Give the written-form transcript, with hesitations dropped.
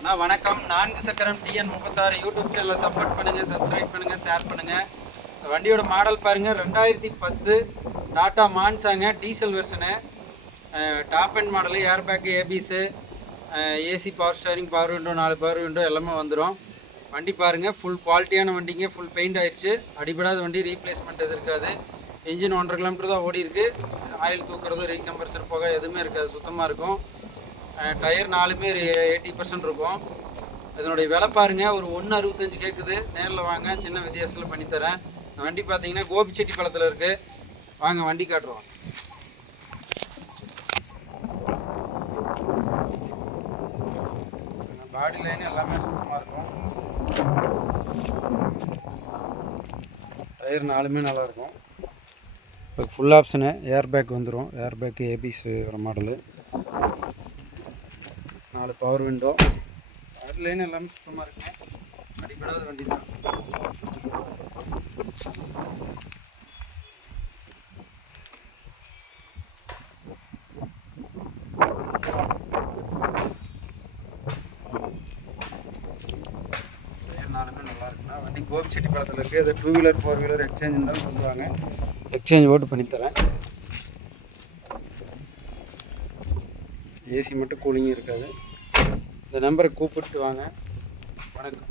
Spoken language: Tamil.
அண்ணா வணக்கம். 4 சக்கரம் TN36 யூடியூப் சேனலை சப்போர்ட் பண்ணுங்கள், சப்ஸ்கிரைப் பண்ணுங்கள், ஷேர் பண்ணுங்கள். வண்டியோட மாடல் பாருங்கள், 2010 டாட்டா மான்சாங்க, diesel version. Top end model, air bag, ABS, AC, power steering, power window, 4 power window எல்லாமே வந்துடும். வண்டி பாருங்கள், ஃபுல் குவாலிட்டியான வண்டிங்க. ஃபுல் பெயிண்ட் ஆயிடுச்சு, அடிபடாத வண்டி, ரீப்ளேஸ்மெண்ட் எது இருக்காது. இன்ஜின் 1.5 கிலோமீட்டர் தான் ஓடி இருக்குது. ஆயில் தூக்குறது, ரீகம்பர்சர் போக எதுவுமே இருக்காது, சுத்தமாக இருக்கும். டயர் 4மே 80% இருக்கும். இதனுடைய விலை பாருங்கள், ஒரு 1.65 கேட்குது. நேரில் வாங்க, சின்ன வித்தியாசத்தில் பண்ணித்தரேன். வண்டி பார்த்தீங்கன்னா கோபிச்செட்டிப்பாளையத்தில் இருக்குது. வாங்க வண்டி காட்டுறோம். பாடி லைன் எல்லாமே சுத்தமாக இருக்கும். டயர் 4மே நல்லாயிருக்கும். இப்போ ஃபுல் ஆப்ஷனு ஏர் பேக் வந்துடும். ஏர் பேக்கு, ஏபிஸ் வர மாடலு, 4 பவர் விண்டோ. பாடி லைன் எல்லாமே சுத்தமாக இருக்குங்க, அடிப்படாத வண்டி தான். டயர் 4மே நல்லா இருக்குண்ணா. வண்டி கோபிச்செட்டிப்பாளையத்தில் இருக்குது. அது 2 வீலர் 4 வீலர் எக்ஸ்சேஞ்ச் இருந்தாலும் சொல்லுவாங்க, எக்ஸ்சேஞ்ச் ஓட்டு பண்ணித்தரேன். ஏசி மட்டும் கூலிங் இருக்காது. இந்த நம்பரை கூப்பிட்டு வாங்க. வணக்கம்.